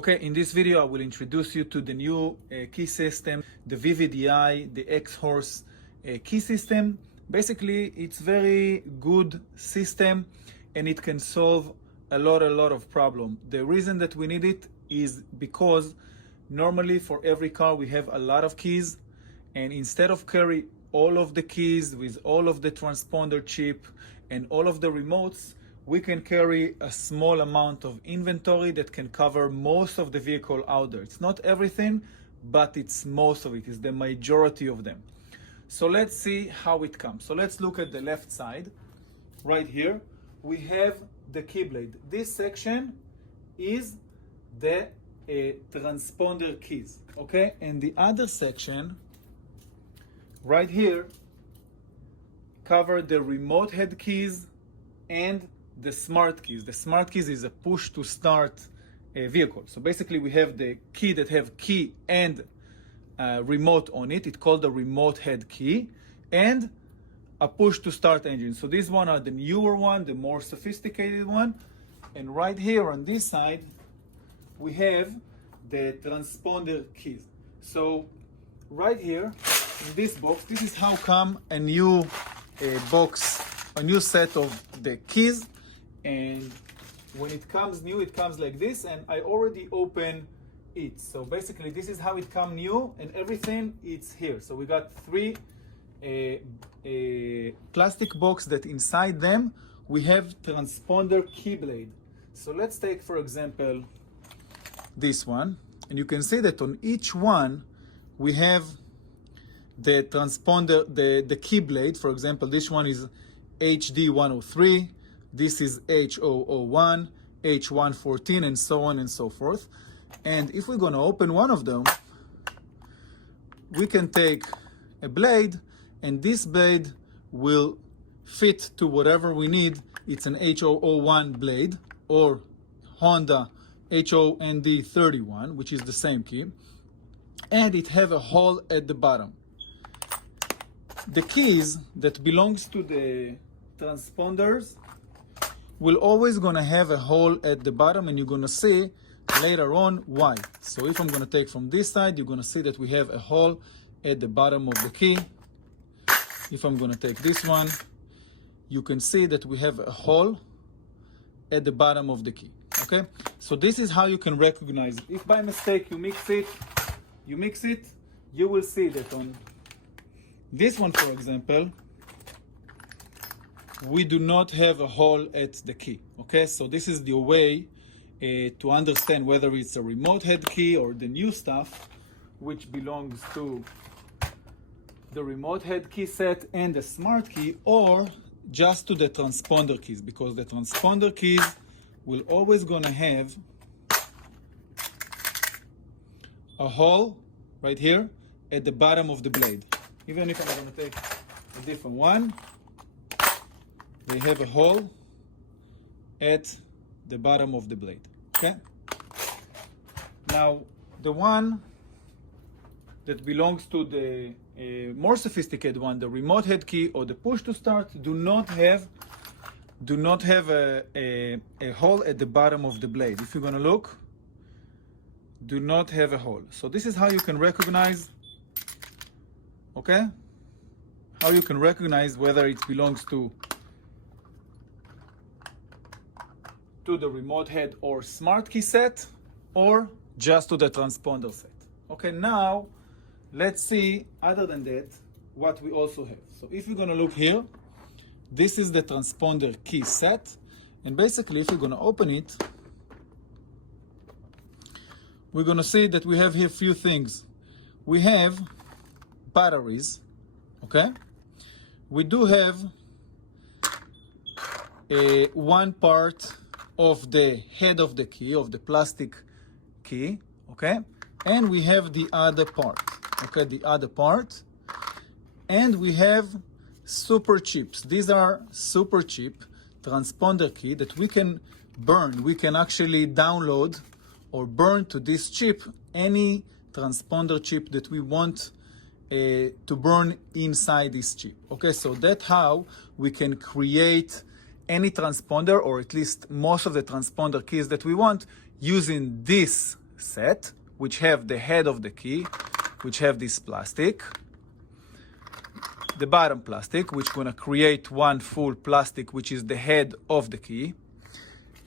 Okay, in this video I will introduce you to the new key system, the VVDI, the XHorse key system. Basically, it's very good system and it can solve a lot of problem. The reason that we need it is because normally for every car we have a lot of keys, and instead of carry all of the keys with all of the transponder chip and all of the remotes, we can carry a small amount of inventory that can cover most of the vehicle out there. It's not everything, but it's most of it. It's the majority of them. So let's see how it comes. So let's look at the left side. Right here, we have the key blade. This section is the transponder keys, okay? And the other section, right here, cover the remote head keys and the smart keys. The smart keys is a push to start a vehicle. So basically we have the key that have key and remote on it. It's called the remote head key, and a push to start engine. So these one are the newer one, the more sophisticated one. And right here on this side, we have the transponder keys. So right here in this box, this is how come a new box, a new set of the keys. And when it comes new, it comes like this, and I already open it. So basically this is how it come new, and everything it's here. So we got three plastic box that inside them we have transponder key blade. So let's take for example this one, and you can see that on each one we have the transponder, the key blade. For example, this one is HD103, this is H001, H114, and so on and so forth. And if we're going to open one of them, we can take a blade, and this blade will fit to whatever we need. It's an H001 blade or Honda HOND31, which is the same key, and it have a hole at the bottom. The keys that belongs to the transponders will always gonna have a hole at the bottom, and you're gonna see later on why. So if I'm gonna take from this side, you're gonna see that we have a hole at the bottom of the key. If I'm gonna take this one, you can see that we have a hole at the bottom of the key. Okay, so this is how you can recognize it. If by mistake you mix it, you will see that on this one, for example, we do not have a hole at the key. Okay, so this is the way to understand whether it's a remote head key or the new stuff, which belongs to the remote head key set and the smart key, or just to the transponder keys, because the transponder keys will always gonna have a hole right here at the bottom of the blade. Even if I'm gonna take a different one, they have a hole at the bottom of the blade. Okay, now the one that belongs to the more sophisticated one, the remote head key or the push to start, do not have a hole at the bottom of the blade. If you're gonna look, do not have a hole. So this is how you can recognize, okay, how you can recognize whether it belongs to the remote head or smart key set, or just to the transponder set. Okay, now let's see, other than that, what we also have. So if you're gonna look here, this is the transponder key set, and basically if you're gonna open it, we're gonna see that we have here a few things. We have batteries, okay? We do have one part of the head of the key, of the plastic key, okay? And we have the other part, okay, the other part. And we have super chips. These are super chip transponder key that we can burn. We can actually download or burn to this chip any transponder chip that we want to burn inside this chip. Okay, so that's how we can create any transponder, or at least most of the transponder keys that we want, using this set, which have the head of the key, which have this plastic, the bottom plastic, which gonna create one full plastic, which is the head of the key,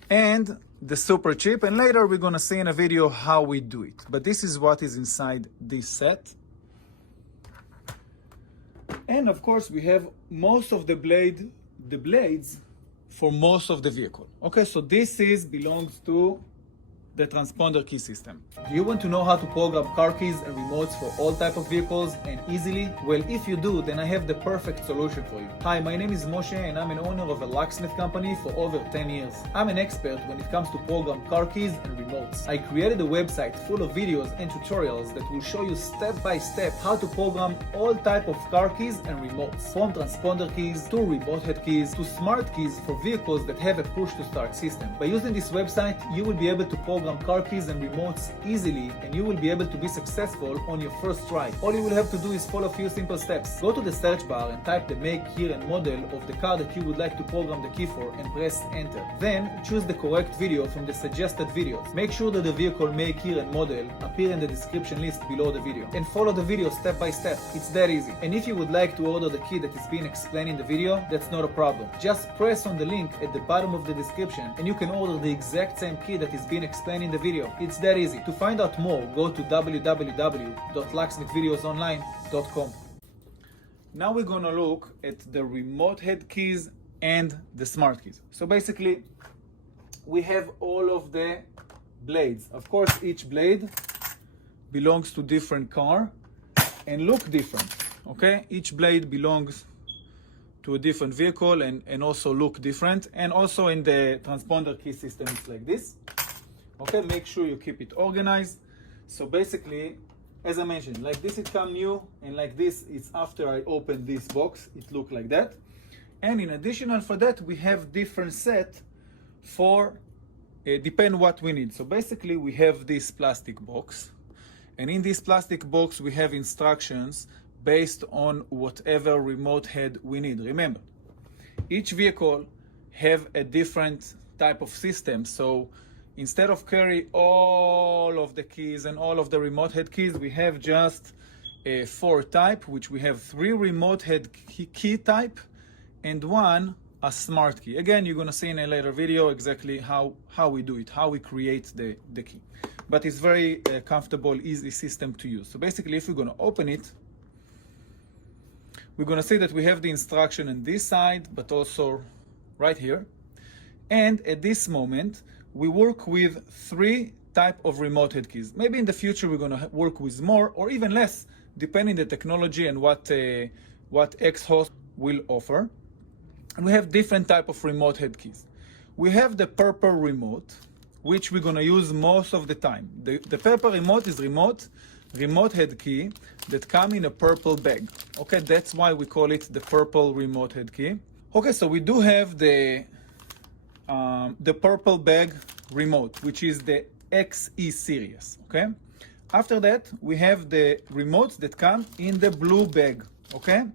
and the super chip. And later we're gonna see in a video how we do it. But this is what is inside this set. And of course we have most of the blades for most of the vehicle. Okay, so this belongs to the transponder key system. Do you want to know how to program car keys and remotes for all type of vehicles and easily? Well, if you do, then I have the perfect solution for you. Hi, my name is Moshe and I'm an owner of a locksmith company for over 10 years. I'm an expert when it comes to program car keys and remotes. I created a website full of videos and tutorials that will show you step by step how to program all type of car keys and remotes, from transponder keys to remote head keys to smart keys for vehicles that have a push to start system. By using this website, you will be able to program car keys and remotes easily, and you will be able to be successful on your first try. All you will have to do is follow a few simple steps. Go to the search bar and type the make, year and model of the car that you would like to program the key for and press enter. Then choose the correct video from the suggested videos. Make sure that the vehicle make, year and model appear in the description list below the video, and follow the video step by step. It's that easy. And if you would like to order the key that is being explained in the video, that's not a problem. Just press on the link at the bottom of the description and you can order the exact same key that is being explained in the video. It's that easy. To find out more, go to www.locksmithvideosonline.com. Now we're gonna look at the remote head keys and the smart keys. So basically, we have all of the blades. Of course, each blade belongs to different car and look different. Okay, each blade belongs to a different vehicle and also look different. And also in the transponder key system, it's like this. Okay, make sure you keep it organized. So basically, as I mentioned, like this it come new, and like this it's after I opened this box, it look like that. And in additional for that, we have different set for depend what we need. So basically we have this plastic box, and in this plastic box we have instructions based on whatever remote head we need. Remember, each vehicle have a different type of system, so instead of carry all of the keys and all of the remote head keys, we have just 4 type, which we have 3 remote head key type and 1 a smart key. Again, you're gonna see in a later video exactly how we do it, how we create the key. But it's very comfortable, easy system to use. So basically, if we're gonna open it, we're gonna see that we have the instruction on this side, but also right here. And at this moment, we work with 3 type of remote head keys. Maybe in the future we're gonna work with more or even less, depending the technology and what XHorse will offer. And we have different type of remote head keys. We have the purple remote, which we're gonna use most of the time. The purple remote is remote head key that come in a purple bag. Okay, that's why we call it the purple remote head key. Okay, so we do have the purple bag remote, which is the XE series. Okay, after that we have the remotes that come in the blue bag. Okay,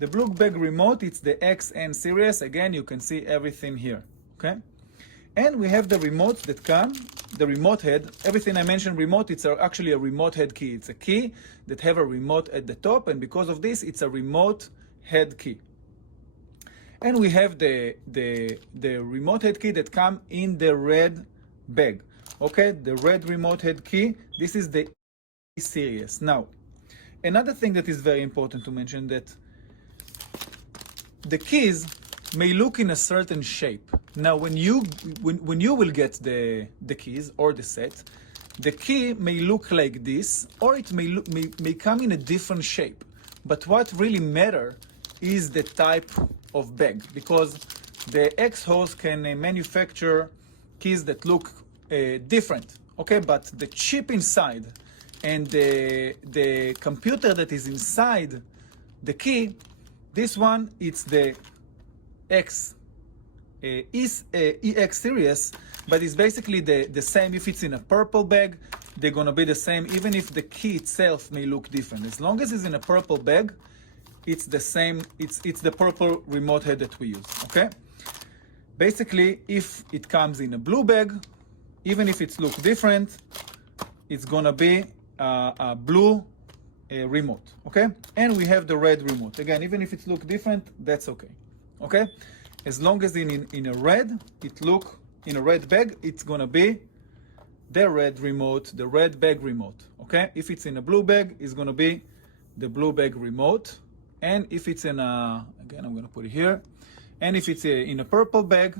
the blue bag remote, it's the XN series. Again, you can see everything here. Okay, and we have the remotes that come, the remote head. Everything I mentioned remote, it's actually a remote head key. It's a key that have a remote at the top, and because of this, it's a remote head key. And we have the remote head key that come in the red bag. Okay, the red remote head key, this is the E series. Now, another thing that is very important to mention, that the keys may look in a certain shape. Now, when you will get the keys or the set, the key may look like this, or it may come in a different shape. But what really matter is the type of bag, because the XHorse can manufacture keys that look different. Okay, but the chip inside and the computer that is inside the key, this one, it's the EX series, but it's basically the same. If it's in a purple bag, they're gonna be the same, even if the key itself may look different. As long as it's in a purple bag, it's the same, it's the purple remote head that we use. Okay, basically, if it comes in a blue bag, even if it looks different, it's gonna be a blue remote, okay? And we have the red remote. Again, even if it looks different, that's okay, okay? As long as in a red, in a red bag, it's gonna be the red remote, the red bag remote, okay? If it's in a blue bag, it's gonna be the blue bag remote. And if it's in a, again, I'm gonna put it here. And if it's in a purple bag,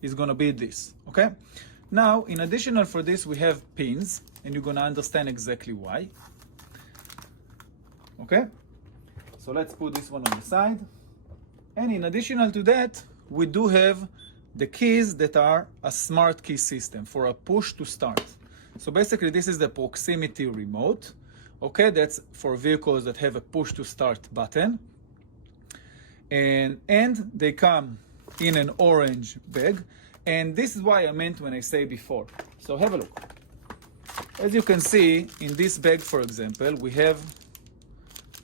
it's gonna be this, okay? Now, in addition for this, we have pins, and you're gonna understand exactly why. Okay? So let's put this one on the side. And in addition to that, we do have the keys that are a smart key system for a push to start. So basically, this is the proximity remote. Okay, that's for vehicles that have a push to start button. And they come in an orange bag. And this is why I meant when I say before. So have a look. As you can see, in this bag, for example, we have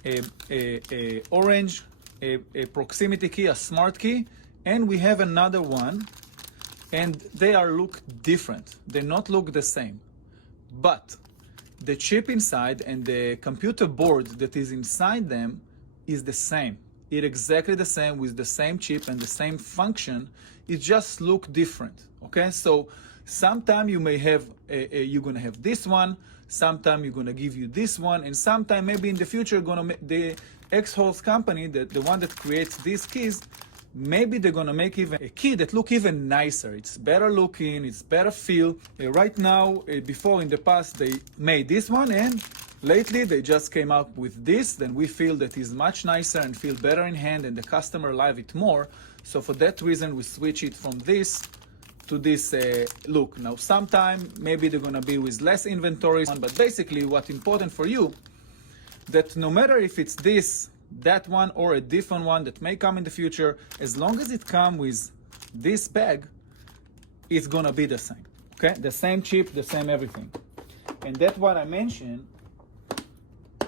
a orange, a proximity key, a smart key, and we have another one, and they look different. They not look the same. But the chip inside and the computer board that is inside them is the same. It's exactly the same with the same chip and the same function. It just look different, okay? So sometime you may have, you're gonna have this one, sometime you're gonna give you this one, and sometime maybe in the future the XHorse company, the one that creates these keys, maybe they're gonna make even a key that look even nicer. It's better looking, it's better feel. Right now, before in the past, they made this one, and lately they just came up with this. Then we feel that is much nicer and feel better in hand, and the customer love it more. So for that reason, we switch it from this to this look. Now, sometime maybe they're gonna be with less inventory, but basically what's important for you, that no matter if it's this, that one, or a different one that may come in the future, as long as it comes with this bag, it's gonna be the same, okay? The same chip, the same everything. And that's what I mentioned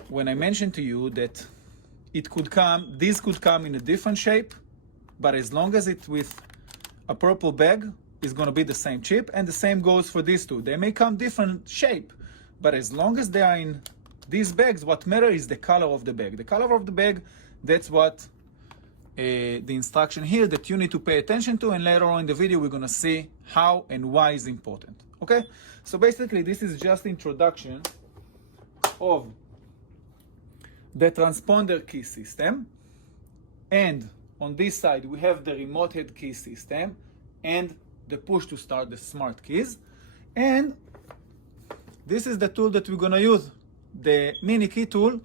when I mentioned to you that it could come, this could come in a different shape, but as long as it's with a purple bag, it's gonna be the same chip, and the same goes for these two. They may come different shape, but as long as they are in these bags, what matters is the color of the bag. The color of the bag, that's what the instruction here that you need to pay attention to, and later on in the video we're gonna see how and why is important, okay? So basically this is just introduction of the transponder key system, and on this side we have the remote head key system and the push to start, the smart keys, and this is the tool that we're gonna use, the mini key tool.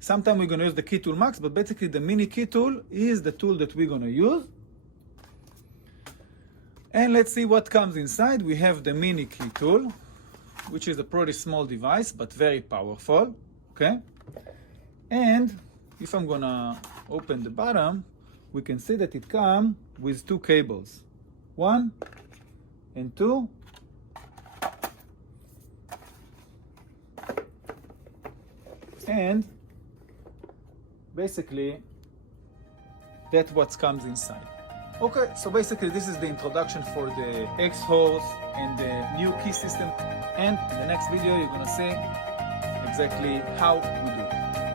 Sometimes we're gonna use the KeyTool Max, but basically the mini key tool is the tool that we're gonna use. And let's see what comes inside. We have the mini key tool, which is a pretty small device but very powerful, okay? And if I'm gonna open the bottom, we can see that it comes with two cables, 1 and 2. And basically that's what comes inside. Okay, so basically this is the introduction for the XHorse and the new key system, and in the next video you're gonna see exactly how we do it.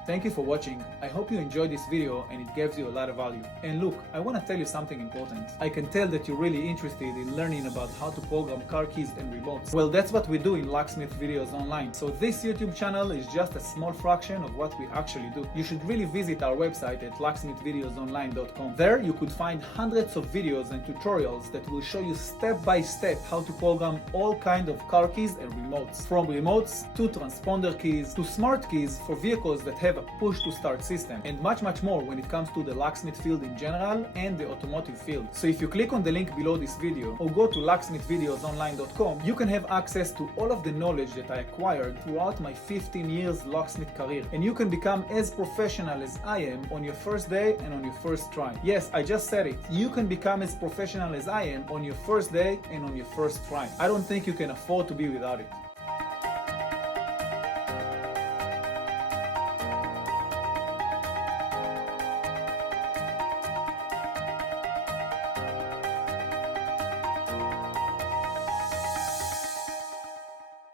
Thank you for watching. I hope you enjoyed this video and it gives you a lot of value. And look, I want to tell you something important. I can tell that you're really interested in learning about how to program car keys and remotes. Well, that's what we do in LOCKSMITH Videos Online. So this YouTube channel is just a small fraction of what we actually do. You should really visit our website at LOCKSMITHvideosonline.com. There you could find hundreds of videos and tutorials that will show you step by step how to program all kinds of car keys and remotes. From remotes to transponder keys to smart keys for vehicles that have a push to start system, and much more when it comes to the locksmith field in general and the automotive field. So if you click on the link below this video or go to LOCKSMITHvideosonline.com, you can have access to all of the knowledge that I acquired throughout my 15 years locksmith career, and you can become as professional as I am on your first day and on your first try. Yes, I just said it. You can become as professional as I am on your first day and on your first try. I don't think you can afford to be without it.